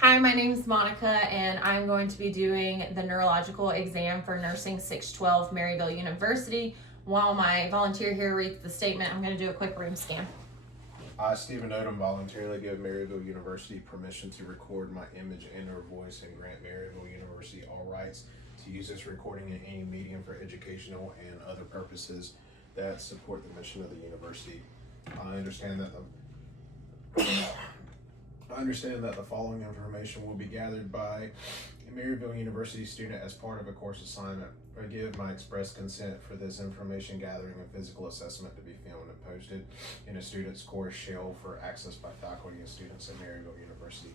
Hi, my name is Monica, and I'm going to be doing the neurological exam for Nursing 612 Maryville University. While my volunteer here reads the statement, I'm going to do a quick room scan. I, Stephen Odom, voluntarily give Maryville University permission to record my image and or voice and grant Maryville University all rights to use this recording in any medium for educational and other purposes that support the mission of the university. I understand that the following information will be gathered by a Maryville University student as part of a course assignment. I give my express consent for this information gathering and physical assessment to be filmed and posted in a student's course shell for access by faculty and students at Maryville University.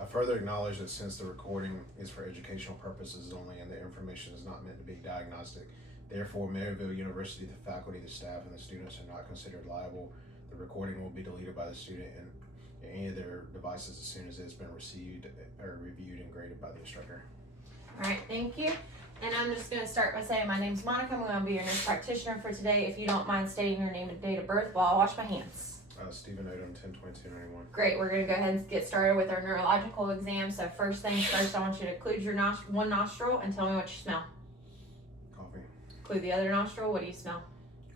I further acknowledge that since the recording is for educational purposes only and the information is not meant to be diagnostic, therefore Maryville University, the faculty, the staff, and the students are not considered liable. The recording will be deleted by the student and any of their devices as soon as it has been received or reviewed and graded by the instructor. All right, thank you. And I'm just going to start by saying my name's Monica. I'm going to be your nurse practitioner for today. If you don't mind stating your name and date of birth while I wash my hands. Stephen Odom, 10/22/91. Great, we're going to go ahead and get started with our neurological exam. So first things first, I want you to occlude your one nostril and tell me what you smell. Coffee. Occlude the other nostril. What do you smell?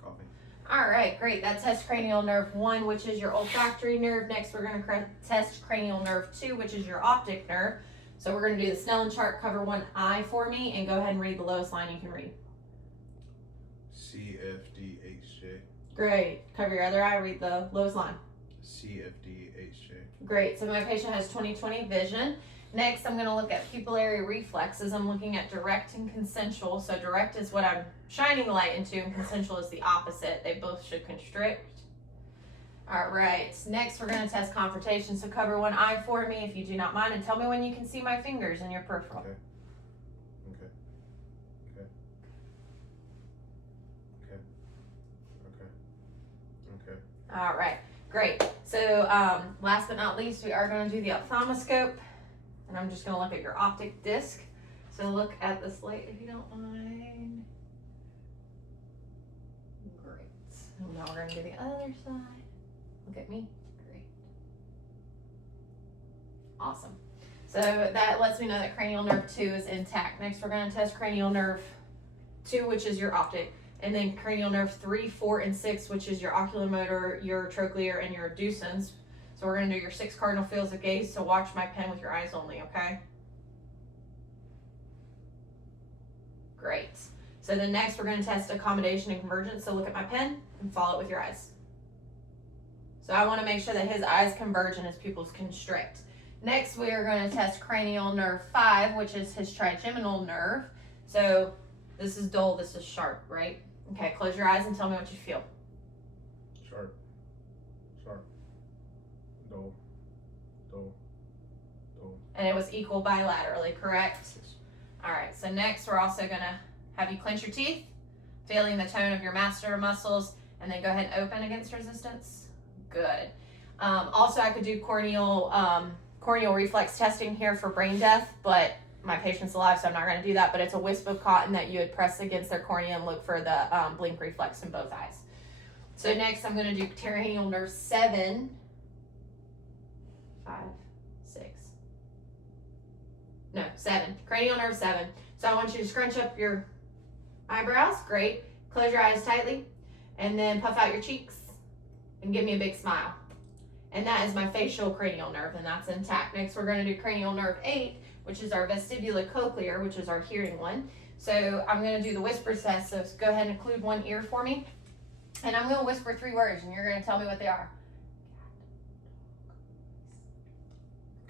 Coffee. All right, great. That tests cranial nerve 1, which is your olfactory nerve. Next, we're going to test cranial nerve 2, which is your optic nerve. So we're going to do the Snellen chart, cover one eye for me, and go ahead and read the lowest line you can read. CFDHJ. Great. Cover your other eye, read the lowest line. CFDHJ. Great. So my patient has 20/20 vision. Next, I'm going to look at pupillary reflexes. I'm looking at direct and consensual. So direct is what I'm shining the light into, and consensual is the opposite. They both should constrict. All right. Next, we're going to test confrontation. So cover one eye for me if you do not mind, and tell me when you can see my fingers in your peripheral. Okay. Okay. Okay. Okay. Okay. Okay. All right. Great. So last but not least, we are going to do the ophthalmoscope. And I'm just going to look at your optic disc. So look at this light if you don't mind. Great. And now we're going to do the other side. Look at me. Great. Awesome. So that lets me know that cranial nerve 2 is intact. Next, we're going to test cranial nerve 2, which is your optic. And then cranial nerve 3, 4, and 6, which is your oculomotor, your trochlear, and your abducens. So we're going to do your 6 cardinal fields of gaze, so watch my pen with your eyes only, okay? Great. So then next we're going to test accommodation and convergence, so look at my pen and follow it with your eyes. So I want to make sure that his eyes converge and his pupils constrict. Next we are going to test cranial nerve 5, which is his trigeminal nerve. So this is dull, this is sharp, right? Okay, close your eyes and tell me what you feel. Sharp. Sharp. Dull. Dull. Dull. And it was equal bilaterally, correct? All right, so next we're also gonna have you clench your teeth, feeling the tone of your master muscles, and then go ahead and open against resistance. Good. Also, I could do corneal reflex testing here for brain death, but my patient's alive, so I'm not gonna do that, but it's a wisp of cotton that you would press against their cornea and look for the blink reflex in both eyes. So next I'm gonna do cranial nerve 7, 5, 6, no, 7, cranial nerve 7. So I want you to scrunch up your eyebrows, great. Close your eyes tightly, and then puff out your cheeks, and give me a big smile. And that is my facial cranial nerve, and that's intact. Next, we're gonna do cranial nerve 8, which is our vestibulocochlear, which is our hearing one. So I'm gonna do the whisper test, so go ahead and occlude one ear for me. And I'm gonna whisper 3 words, and you're gonna tell me what they are.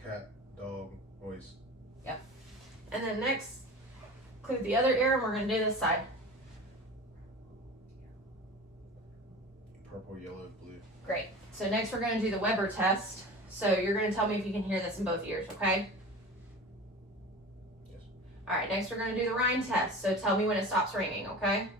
Cat, dog, voice. Yep. And then next, occlude the other ear, and we're gonna do this side. Purple, yellow, blue. Great. So next we're gonna do the Weber test. So you're gonna tell me if you can hear this in both ears, okay? Yes. All right, next we're gonna do the Rhine test. So tell me when it stops ringing, okay?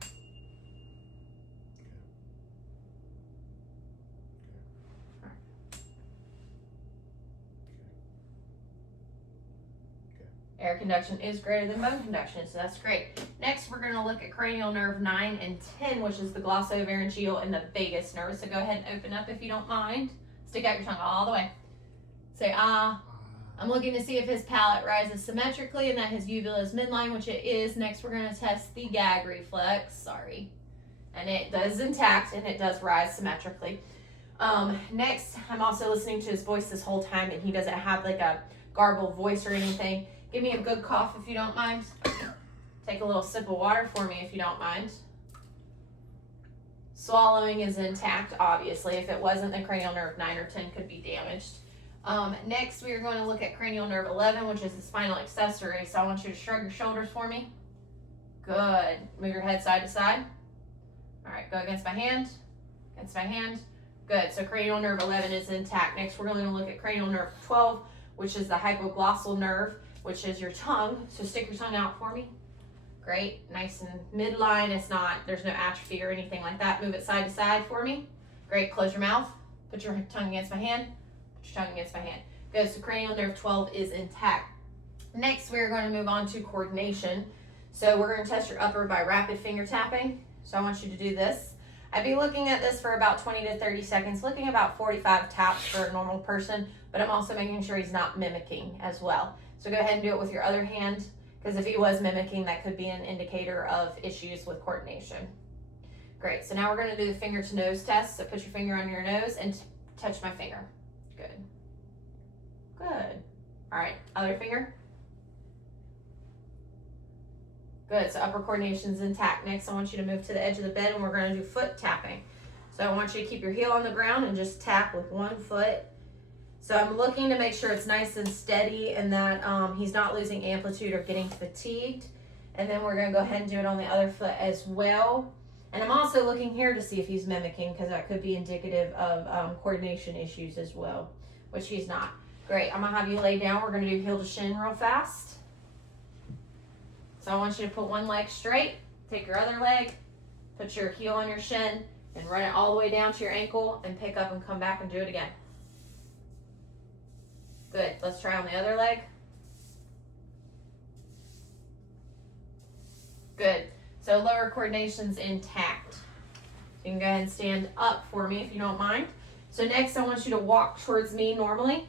Air conduction is greater than bone conduction, so that's great. Next, we're going to look at cranial nerve 9 and 10, which is the glossopharyngeal and the vagus nerve. So go ahead and open up if you don't mind. Stick out your tongue all the way. Say ah. I'm looking to see if his palate rises symmetrically and that his uvula is midline, which it is. Next, we're going to test the gag reflex. Sorry. And it does intact and it does rise symmetrically. Next, I'm also listening to his voice this whole time, and he doesn't have like a garbled voice or anything. Give me a good cough if you don't mind. Take a little sip of water for me if you don't mind. Swallowing is intact, obviously. If it wasn't, the cranial nerve 9 or 10 could be damaged. Next, we are going to look at cranial nerve 11, which is the spinal accessory. So I want you to shrug your shoulders for me. Good. Move your head side to side. All right, go against my hand. Against my hand. Good. So cranial nerve 11 is intact. Next, we're going to look at cranial nerve 12, which is the hypoglossal nerve, which is your tongue. So stick your tongue out for me. Great. Nice and midline. It's not, there's no atrophy or anything like that. Move it side to side for me. Great. Close your mouth. Put your tongue against my hand. Put your tongue against my hand. Good. So cranial nerve 12 is intact. Next, we're going to move on to coordination. So we're going to test your upper by rapid finger tapping. So I want you to do this. I'd be looking at this for about 20 to 30 seconds, looking about 45 taps for a normal person, but I'm also making sure he's not mimicking as well. So go ahead and do it with your other hand, because if he was mimicking, that could be an indicator of issues with coordination. Great. So now we're going to do the finger to nose test. So put your finger on your nose and touch my finger. Good. Good. All right. Other finger. Good. So upper coordination is intact. Next, I want you to move to the edge of the bed, and we're going to do foot tapping. So I want you to keep your heel on the ground and just tap with one foot. So I'm looking to make sure it's nice and steady and that he's not losing amplitude or getting fatigued. And then we're going to go ahead and do it on the other foot as well. And I'm also looking here to see if he's mimicking, because that could be indicative of coordination issues as well, which he's not. Great. I'm going to have you lay down. We're going to do heel to shin real fast. So I want you to put one leg straight, take your other leg, put your heel on your shin, and run it all the way down to your ankle, and pick up and come back and do it again. Good. Let's try on the other leg. Good. So lower coordination's intact. So you can go ahead and stand up for me if you don't mind. So next, I want you to walk towards me normally.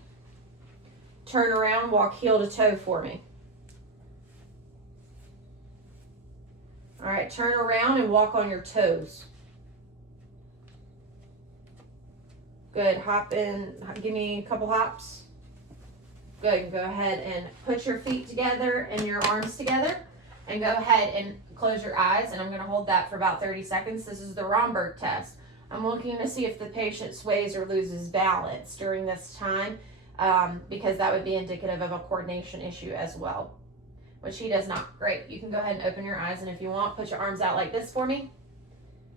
Turn around, walk heel to toe for me. All right, turn around and walk on your toes. Good. Hop in. Give me a couple hops. Good. Go ahead and put your feet together and your arms together, and go ahead and close your eyes, and I'm going to hold that for about 30 seconds. This is the Romberg test. I'm looking to see if the patient sways or loses balance during this time, because that would be indicative of a coordination issue as well, which he does not. Great. You can go ahead and open your eyes, and if you want, put your arms out like this for me.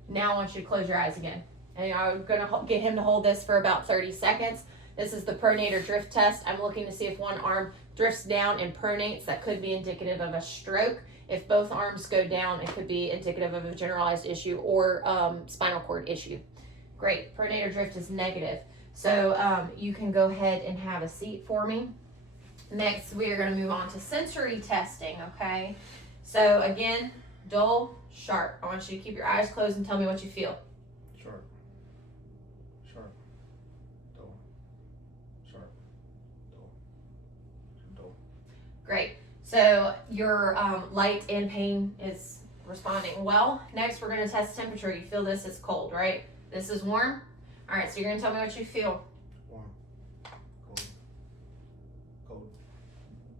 Now I want you to close your eyes again. And I'm going to get him to hold this for about 30 seconds. This is the pronator drift test. I'm looking to see if one arm drifts down and pronates. That could be indicative of a stroke. If both arms go down, it could be indicative of a generalized issue or spinal cord issue. Great. Pronator drift is negative. So you can go ahead and have a seat for me. Next, we are going to move on to sensory testing, okay? So again, dull, sharp. I want you to keep your eyes closed and tell me what you feel. Sharp. Sharp. Dull. Sharp. Dull. Dull. Great. So your light and pain is responding well. Next, we're going to test temperature. You feel this is cold, right? This is warm. All right, so you're going to tell me what you feel. Warm. Cold. Cold.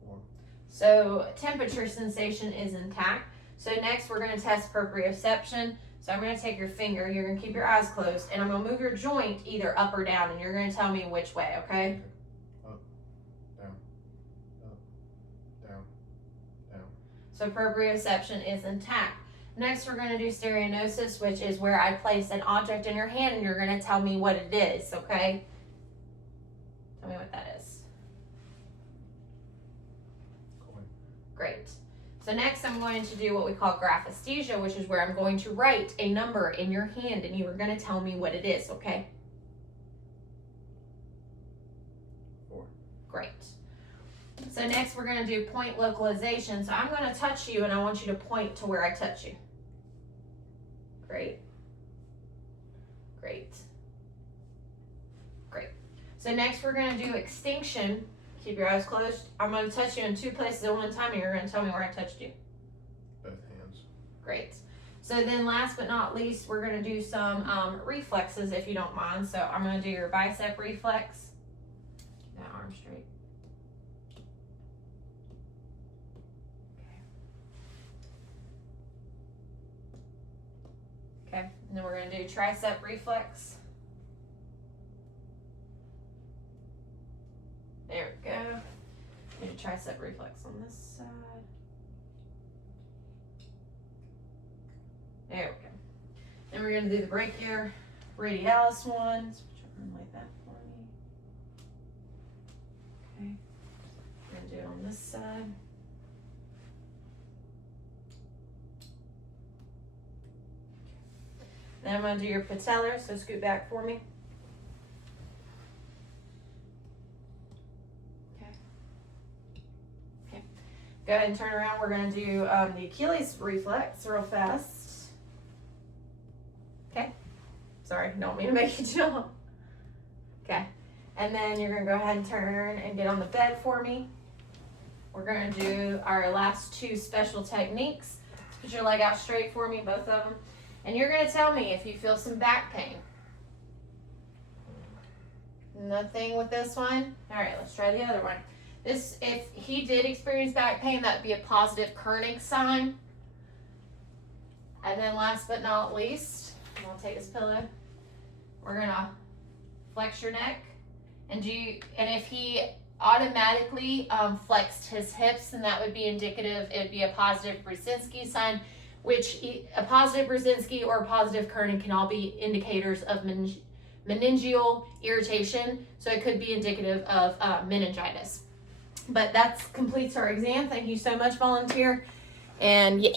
Warm. So temperature sensation is intact. So next, we're going to test proprioception. So I'm going to take your finger. You're going to keep your eyes closed, and I'm going to move your joint either up or down, and you're going to tell me which way, okay? Up. Down. Up. Down. Down. So proprioception is intact. Next, we're going to do stereognosis, which is where I place an object in your hand, and you're going to tell me what it is, okay? Tell me what that is. Coin. Great. So next, I'm going to do what we call graphesthesia, which is where I'm going to write a number in your hand, and you are going to tell me what it is, okay? 4. Great. So next, we're going to do point localization. So I'm going to touch you, and I want you to point to where I touch you. Great. Great. Great. So next, we're going to do extinction. Keep your eyes closed. I'm going to touch you in 2 places at one time, and you're going to tell me where I touched you. Both hands. Great. So then last but not least, we're going to do some reflexes, if you don't mind. So I'm going to do your bicep reflex. Keep that arm straight. Okay, and then we're going to do tricep reflex. There we go. Do tricep reflex on this side. There we go. Then we're going to do the brachial radialis one. Switch over like that for me. Okay. We're going to do it on this side. Then I'm going to do your patellar, so scoot back for me. Okay. Okay. Go ahead and turn around. We're going to do the Achilles reflex real fast. Okay. Sorry, don't mean to make you jump. Okay. And then you're going to go ahead and turn and get on the bed for me. We're going to do our last 2 special techniques. Put your leg out straight for me, both of them. And you're going to tell me if you feel some back pain. Nothing with this one? All right, let's try the other one. This, if he did experience back pain, that would be a positive Kernig sign. And then last but not least, I'm going to take this pillow. We're going to flex your neck. And if he automatically flexed his hips, then that would be indicative. It would be a positive Brzezinski sign, which a positive Brzezinski or a positive Kernig can all be indicators of meningeal irritation. So it could be indicative of meningitis. But that completes our exam. Thank you so much, volunteer. And yay.